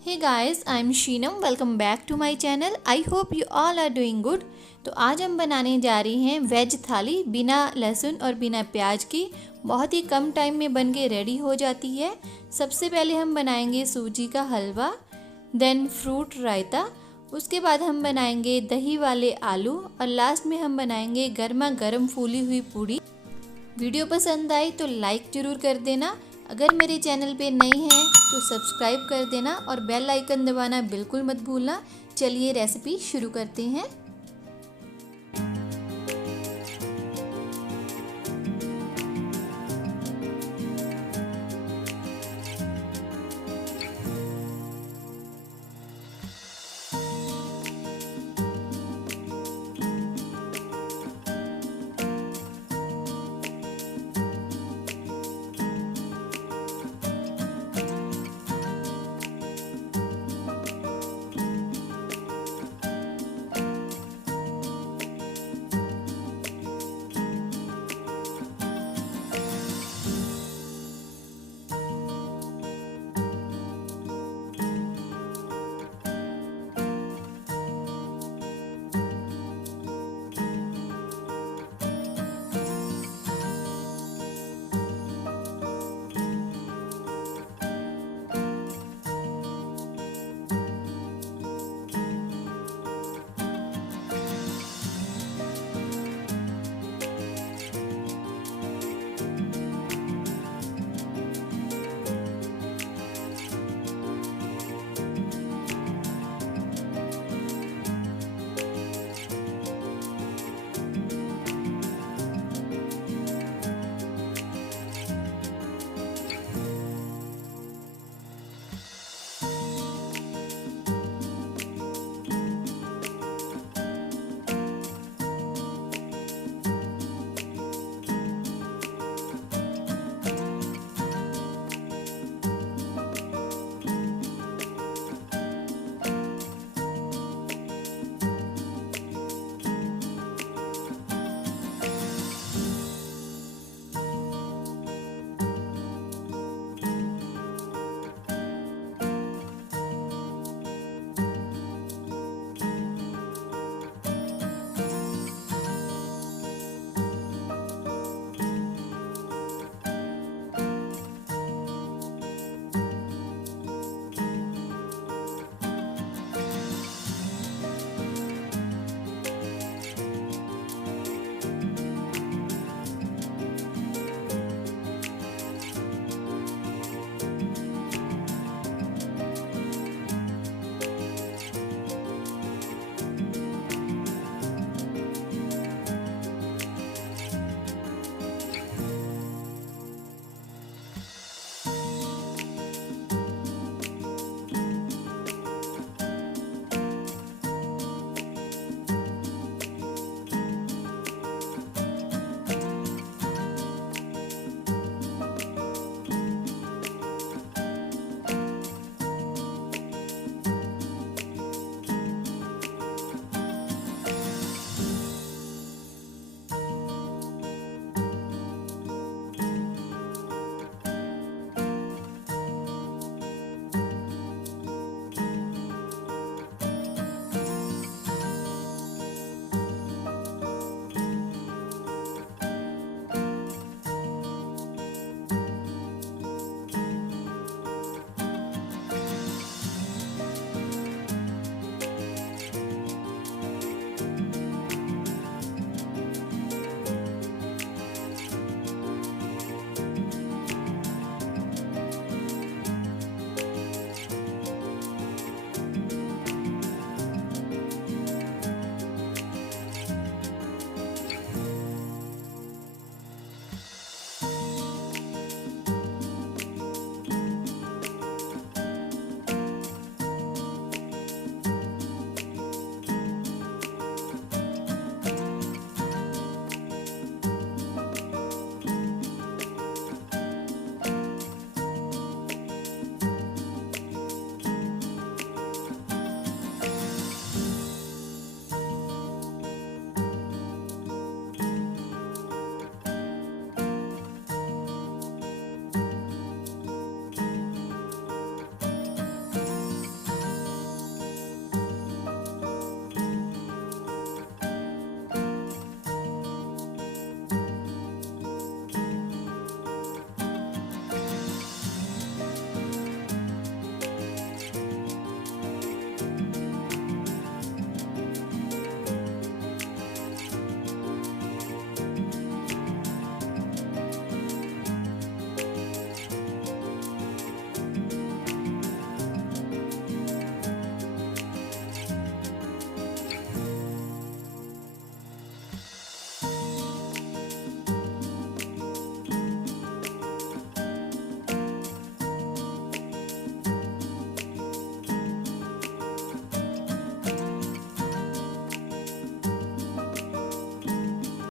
Hey guys, I am Sheenam. Welcome back to my channel. I hope you all are doing good. तो आज हम बनाने जा रही हैं वेज थाली बिना लहसुन और बिना प्याज की। बहुत ही कम टाइम में बन के रेडी हो जाती है। सबसे पहले हम बनाएंगे सूजी का हलवा, देन फ्रूट रायता, उसके बाद हम बनाएंगे दही वाले आलू और लास्ट में हम बनाएंगे गर्मा गर्म फूली हुई पूड़ी। वीडियो पसंद आई तो लाइक ज़रूर कर देना। अगर मेरे चैनल पे नए हैं तो सब्सक्राइब कर देना और बेल आइकन दबाना बिल्कुल मत भूलना। चलिए रेसिपी शुरू करते हैं।